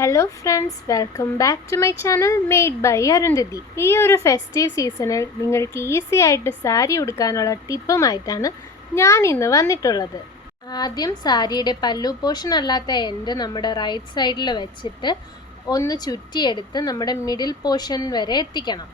Hello friends, welcome back to my channel made by Arundhati. ഈ ഒരു festive സീസണിൽ നിങ്ങൾക്ക് ഈസി ആയിട്ട് സാരി ഉടുക്കാനുള്ള ടിപ്പുമായിട്ടാണ് ഞാൻ ഇന്ന് വന്നിട്ടുള്ളത്. ആദ്യം സാരിയുടെ പല്ലു പോർഷൻ അല്ലാത്ത എൻഡ് നമ്മുടെ റൈറ്റ് സൈഡിൽ വെച്ചിട്ട് ഒന്ന് ചുറ്റിയെടുത്ത് നമ്മുടെ മിഡിൽ പോർഷൻ വരെ എത്തിക്കണം.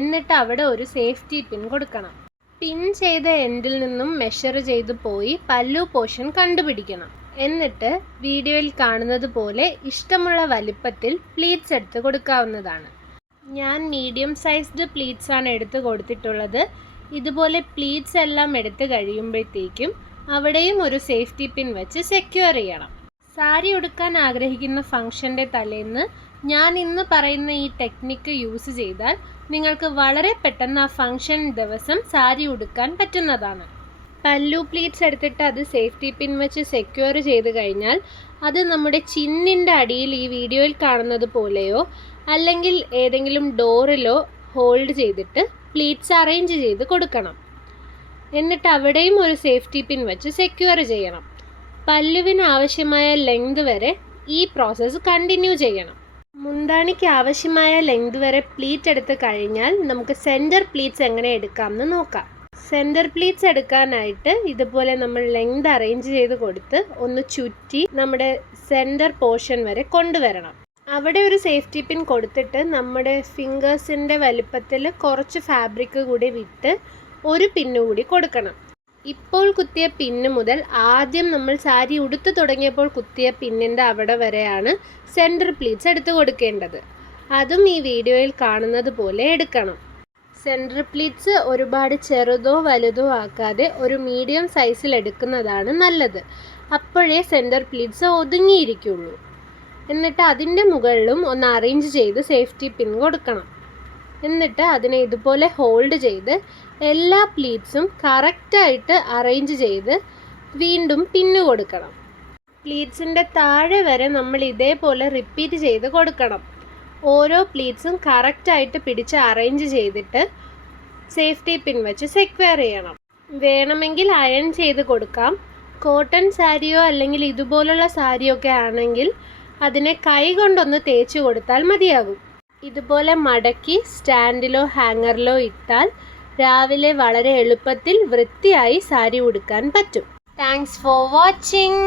എന്നിട്ട് അവിടെ ഒരു സേഫ്റ്റി പിൻ കൊടുക്കണം. പിൻ ചെയ്ത എൻഡിൽ നിന്നും മെഷർ ചെയ്ത് പോയി പല്ലു പോർഷൻ കണ്ടുപിടിക്കണം. എന്നിട്ട് വീഡിയോയിൽ കാണുന്നത് പോലെ ഇഷ്ടമുള്ള വലിപ്പത്തിൽ പ്ലീറ്റ്സ് എടുത്ത് കൊടുക്കാവുന്നതാണ്. ഞാൻ മീഡിയം സൈസ്ഡ് പ്ലീറ്റ്സ് ആണ് എടുത്ത് കൊടുത്തിട്ടുള്ളത്. ഇതുപോലെ പ്ലീറ്റ്സ് എല്ലാം എടുത്ത് കഴിയുമ്പോഴത്തേക്കും അവിടെയും ഒരു സേഫ്റ്റി പിൻ വെച്ച് സെക്യൂർ ചെയ്യണം. സാരി ഉടുക്കാൻ ആഗ്രഹിക്കുന്ന ഫംഗ്ഷൻ്റെ തലേന്ന് ഞാൻ ഇന്ന് പറയുന്ന ഈ ടെക്നിക്ക് യൂസ് ചെയ്താൽ നിങ്ങൾക്ക് വളരെ പെട്ടെന്ന് ആ ഫംഗ്ഷൻ ദിവസം സാരി ഉടുക്കാൻ പറ്റുന്നതാണ്. പല്ലു പ്ലീറ്റ്സ് എടുത്തിട്ട് അത് സേഫ്റ്റി പിൻ വെച്ച് സെക്യൂർ ചെയ്ത് കഴിഞ്ഞാൽ അത് നമ്മുടെ ചിന്നിൻ്റെ അടിയിൽ ഈ വീഡിയോയിൽ കാണുന്നത് പോലെയോ അല്ലെങ്കിൽ ഏതെങ്കിലും ഡോറിലോ ഹോൾഡ് ചെയ്തിട്ട് പ്ലീറ്റ്സ് അറേഞ്ച് ചെയ്ത് കൊടുക്കണം. എന്നിട്ട് അവിടെയും ഒരു സേഫ്റ്റി പിൻ വെച്ച് സെക്യൂർ ചെയ്യണം. പല്ലുവിന് ആവശ്യമായ ലെങ്ത് വരെ ഈ പ്രോസസ്സ് കണ്ടിന്യൂ ചെയ്യണം. മുന്താണിക്ക് ആവശ്യമായ ലെങ്ത് വരെ പ്ലീറ്റ് എടുത്ത് കഴിഞ്ഞാൽ നമുക്ക് സെൻറ്റർ പ്ലീറ്റ്സ് എങ്ങനെ എടുക്കാമെന്ന് നോക്കാം. സെൻറ്റർ പ്ലീറ്റ്സ് എടുക്കാനായിട്ട് ഇതുപോലെ നമ്മൾ ലെങ്ത് അറേഞ്ച് ചെയ്ത് കൊടുത്ത് ഒന്ന് ചുറ്റി നമ്മുടെ സെൻറ്റർ പോർഷൻ വരെ കൊണ്ടുവരണം. അവിടെ ഒരു സേഫ്റ്റി പിൻ കൊടുത്തിട്ട് നമ്മുടെ ഫിംഗേഴ്സിൻ്റെ വലിപ്പത്തിൽ കുറച്ച് ഫാബ്രിക് കൂടി വിട്ട് ഒരു പിന്നു കൂടി കൊടുക്കണം. ഇപ്പോൾ കുത്തിയ പിന്ന് മുതൽ ആദ്യം നമ്മൾ സാരി ഉടുത്ത് തുടങ്ങിയപ്പോൾ കുത്തിയ പിന്നിൻ്റെ അവിടെ വരെയാണ് സെൻറ്റർ പ്ലീറ്റ്സ് എടുത്ത് കൊടുക്കേണ്ടത്. അതും ഈ വീഡിയോയിൽ കാണുന്നത് പോലെ എടുക്കണം. സെൻറ്റർ പ്ലീറ്റ്സ് ഒരുപാട് ചെറുതോ വലുതോ ആക്കാതെ ഒരു മീഡിയം സൈസിൽ എടുക്കുന്നതാണ് നല്ലത്. അപ്പോഴേ സെൻറ്റർ പ്ലീറ്റ്സ് ഒതുങ്ങിയിരിക്കുള്ളൂ. എന്നിട്ട് അതിൻ്റെ മുകളിലും ഒന്ന് അറേഞ്ച് ചെയ്ത് സേഫ്റ്റി പിൻ കൊടുക്കണം. എന്നിട്ട് അതിനെ ഇതുപോലെ ഹോൾഡ് ചെയ്ത് എല്ലാ പ്ലീറ്റ്സും കറക്റ്റായിട്ട് അറേഞ്ച് ചെയ്ത് വീണ്ടും പിന്നു കൊടുക്കണം. പ്ലീറ്റ്സിൻ്റെ താഴെ വരെ നമ്മൾ ഇതേപോലെ റിപ്പീറ്റ് ചെയ്ത് കൊടുക്കണം. ഓരോ പ്ലീറ്റ്സും കറക്റ്റായിട്ട് പിടിച്ച് അറേഞ്ച് ചെയ്തിട്ട് സേഫ്റ്റി പിൻ വെച്ച് സെക്യൂർ ചെയ്യണം. വേണമെങ്കിൽ അയൺ ചെയ്ത് കൊടുക്കാം. കോട്ടൺ സാരിയോ അല്ലെങ്കിൽ ഇതുപോലുള്ള സാരിയോ ഒക്കെ ആണെങ്കിൽ അതിനെ കൈ കൊണ്ടൊന്ന് തേച്ച് കൊടുത്താൽ മതിയാകും. ഇതുപോലെ മടക്കി സ്റ്റാൻഡിലോ ഹാങ്ങറിലോ ഇട്ടാൽ രാവിലെ വളരെ എളുപ്പത്തിൽ വൃത്തിയായി സാരി ഉടുക്കാൻ പറ്റും. Thanks for watching.